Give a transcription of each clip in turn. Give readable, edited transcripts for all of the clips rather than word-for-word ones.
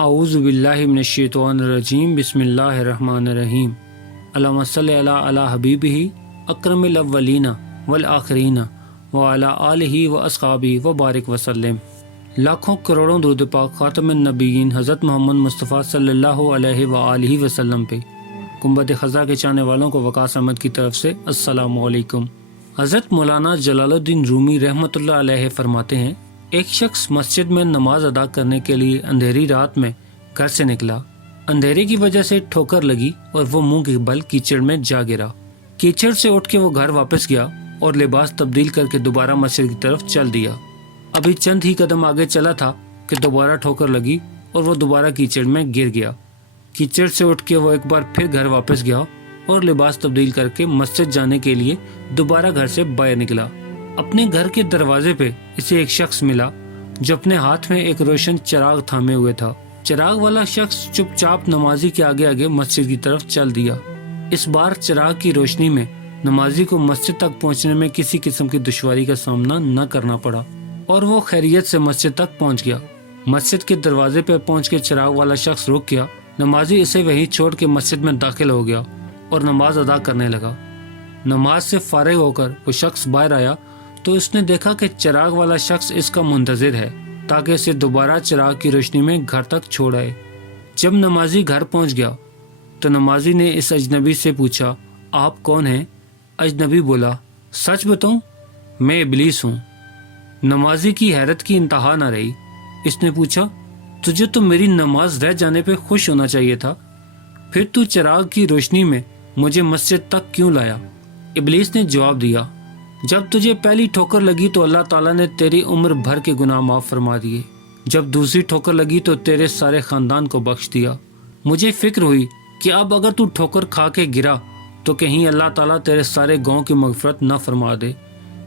اعوذ باللہ من الشیطان الرجیم بسم اللہ الرحمن الرحیم اللہم صلی علی حبیبہ اکرم الاولین والآخرین وعلی آلہ واصحابہ وبارک وسلم۔ لاکھوں کروڑوں درود پاک خاتم النبیین حضرت محمد مصطفیٰ صلی اللہ علیہ وآلہ وسلم پہ۔ گنبد خضرا کے چاہنے والوں کو وقاص احمد کی طرف سے السلام علیکم۔ حضرت مولانا جلال الدین رومی رحمۃ اللہ علیہ فرماتے ہیں، ایک شخص مسجد میں نماز ادا کرنے کے لیے اندھیری رات میں گھر سے نکلا۔ اندھیرے کی وجہ سے ٹھوکر لگی اور وہ منہ کے بل کیچڑ میں جا گرا۔ کیچڑ سے اٹھ کے وہ گھر واپس گیا اور لباس تبدیل کر کے دوبارہ مسجد کی طرف چل دیا۔ ابھی چند ہی قدم آگے چلا تھا کہ دوبارہ ٹھوکر لگی اور وہ دوبارہ کیچڑ میں گر گیا۔ کیچڑ سے اٹھ کے وہ ایک بار پھر گھر واپس گیا اور لباس تبدیل کر کے مسجد جانے کے لیے دوبارہ گھر سے باہر نکلا۔ اپنے گھر کے دروازے پہ اسے ایک شخص ملا جو اپنے ہاتھ میں ایک روشن چراغ تھامے ہوئے تھا۔ چراغ والا شخص چپ چاپ نمازی کے آگے آگے مسجد کی طرف چل دیا۔ اس بار چراغ کی روشنی میں نمازی کو مسجد تک پہنچنے میں کسی قسم کی دشواری کا سامنا نہ کرنا پڑا اور وہ خیریت سے مسجد تک پہنچ گیا۔ مسجد کے دروازے پہ پہنچ کے چراغ والا شخص رک گیا۔ نمازی اسے وہیں چھوڑ کے مسجد میں داخل ہو گیا اور نماز ادا کرنے لگا۔ نماز سے فارغ ہو کر وہ شخص باہر آیا تو اس نے دیکھا کہ چراغ والا شخص اس کا منتظر ہے تاکہ اسے دوبارہ چراغ کی روشنی میں گھر تک چھوڑ آئے۔ جب نمازی گھر پہنچ گیا تو نمازی نے اس اجنبی سے پوچھا، آپ کون ہیں؟ اجنبی بولا، سچ بتاؤں میں ابلیس ہوں۔ نمازی کی حیرت کی انتہا نہ رہی۔ اس نے پوچھا، تجھے تو میری نماز رہ جانے پہ خوش ہونا چاہیے تھا، پھر تو چراغ کی روشنی میں مجھے مسجد تک کیوں لایا؟ ابلیس نے جواب دیا، جب تجھے پہلی ٹھوکر لگی تو اللہ تعالیٰ نے تیری عمر بھر کے گناہ معاف فرما دیے، جب دوسری ٹھوکر لگی تو تیرے سارے خاندان کو بخش دیا۔ مجھے فکر ہوئی کہ اب اگر تو ٹھوکر کھا کے گرا تو کہیں اللہ تعالیٰ تیرے سارے گاؤں کی مغفرت نہ فرما دے،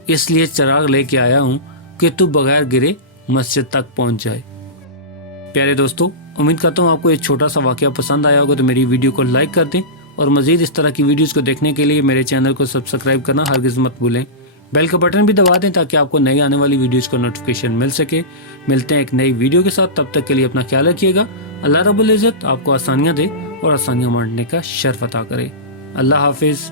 اس لیے چراغ لے کے آیا ہوں کہ تو بغیر گرے مسجد تک پہنچ جائے۔ پیارے دوستو، امید کرتا ہوں آپ کو یہ چھوٹا سا واقعہ پسند آیا ہوگا، تو میری ویڈیو کو لائک کر دیں اور مزید اس طرح کی ویڈیوز کو دیکھنے کے لیے میرے چینل کو سبسکرائب کرنا ہرگز مت بھولیں۔ بیل کا بٹن بھی دبا دیں تاکہ آپ کو نئی آنے والی ویڈیوز کا نوٹیفیکیشن مل سکے۔ ملتے ہیں ایک نئی ویڈیو کے ساتھ، تب تک کے لیے اپنا خیال رکھیے گا۔ اللہ رب العزت آپ کو آسانیاں دے اور آسانیاں بانٹنے کا شرف عطا کرے۔ اللہ حافظ۔